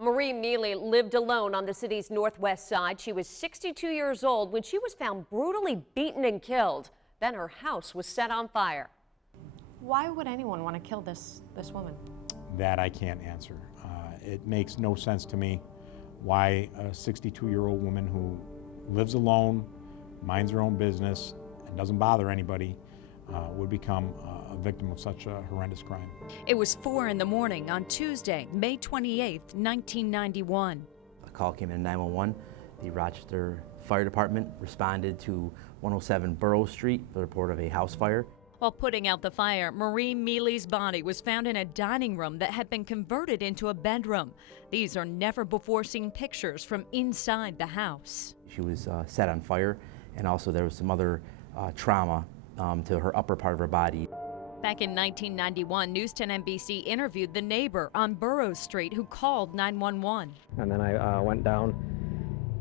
Marie Miele lived alone on the city's northwest side. She was 62 years old when she was found brutally beaten and killed. Then her house was set on fire. Why would anyone want to kill this woman? That I can't answer. It makes no sense to me why a 62-year-old woman who lives alone, minds her own business, and doesn't bother anybody would become a victim of such a horrendous crime. It was 4 in the morning on Tuesday, May 28, 1991. A call came in 911. The Rochester Fire Department responded to 107 Burrows Street for the report of a house fire. While putting out the fire, Marie Miele's body was found in a dining room that had been converted into a bedroom. These are never-before-seen pictures from inside the house. She was set on fire, and also there was some other trauma to her upper part of her body. Back in 1991, News 10 NBC interviewed the neighbor on Burrows Street who called 911. And then I went down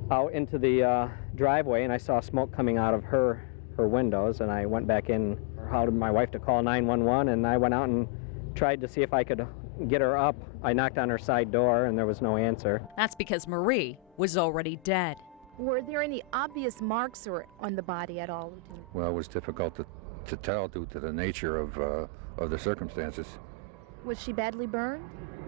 out into the driveway, and I saw smoke coming out of her windows, and I went back in, called my wife to call 911, and I went out and tried to see if I could get her up. I knocked on her side door, and there was no answer. That's because Marie was already dead. Were there any obvious marks on the body at all, Lieutenant? Well, it was difficult to tell due to the nature of the circumstances. Was she badly burned?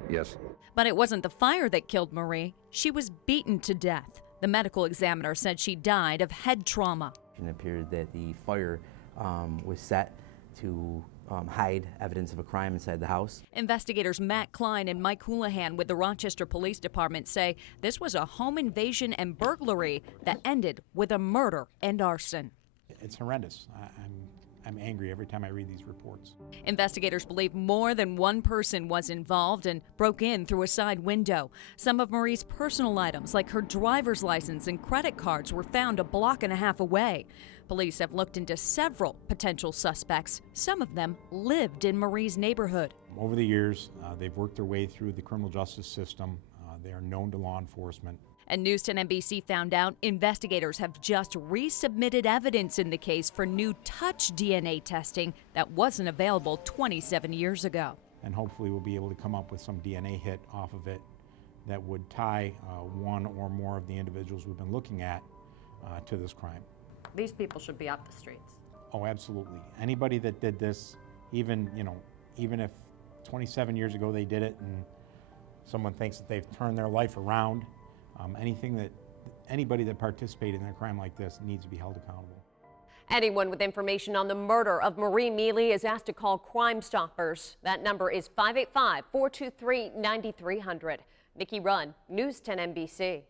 Yes. But it wasn't the fire that killed Marie. She was beaten to death. The medical examiner said she died of head trauma. It appeared that the fire was set to hide evidence of a crime inside the house. Investigators Matt Klein and Mike Houlihan with the Rochester Police Department say this was a home invasion and burglary that ended with a murder and arson. It's horrendous. I'm angry every time I read these reports. Investigators believe more than one person was involved and broke in through a side window. Some of Marie's personal items, like her driver's license and credit cards, were found a block and a half away. Police have looked into several potential suspects. Some of them lived in Marie's neighborhood. Over the years, they've worked their way through the criminal justice system. They are known to law enforcement. And News 10 NBC found out investigators have just resubmitted evidence in the case for new touch DNA testing that wasn't available 27 years ago. And hopefully we'll be able to come up with some DNA hit off of it that would tie one or more of the individuals we've been looking at to this crime. These people should be off the streets. Oh, absolutely. Anybody that did this, even if 27 years ago they did it and someone thinks that they've turned their life around, anybody that participated in a crime like this needs to be held accountable. Anyone with information on the murder of Marie Miele is asked to call Crime Stoppers. That number is 585-423-9300. Nikki Runn, News 10 NBC.